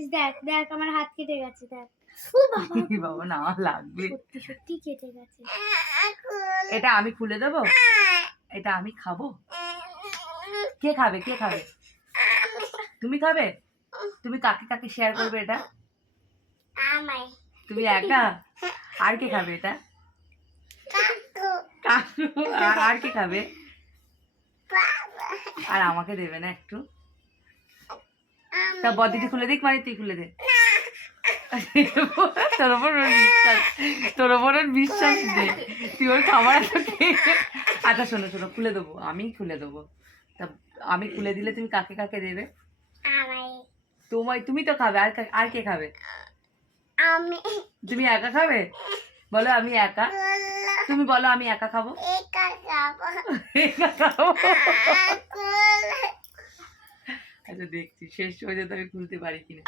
দেখছিস, দেখ দেখ আমার হাত কেটে গেছে, দেখ। ও বাবা বাবা না লাগবে, সত্যি সত্যি কেটে গেছে। এটা আমি খুলে দেবো, এটা আমি খাবো। কে খাবে, কে খাবে? তুমি খাবে? তুমি কাকে কাকে শেয়ার করবে এটা? তুমি একা? আর কে খাবে এটা? কাকু। আর কে খাবে? আর আমাকে দেবে না একটু? তা বদিটি খুলে দিক, মানে তুই খুলে দে। তোর ওপর ওর বিশ্বাস, তোর ওপর ওর বিশ্বাস দে, তুই ওর খাবার আচ্ছা শোনো শোনো, খুলে দেবো, আমি খুলে দেবো। তা আমি খুলে দিলে তুমি কাকে কাকে দেবে? তোমায়, তুমি তো খাবে, আর আর কে খাবে? তুমি একা খাবে? বলো আমি একা। তুমি বলো আমি একা খাবো। একা খাবো। আচ্ছা দেখছি শেষ পর্যন্ত আমি খুলতে পারি কিনা।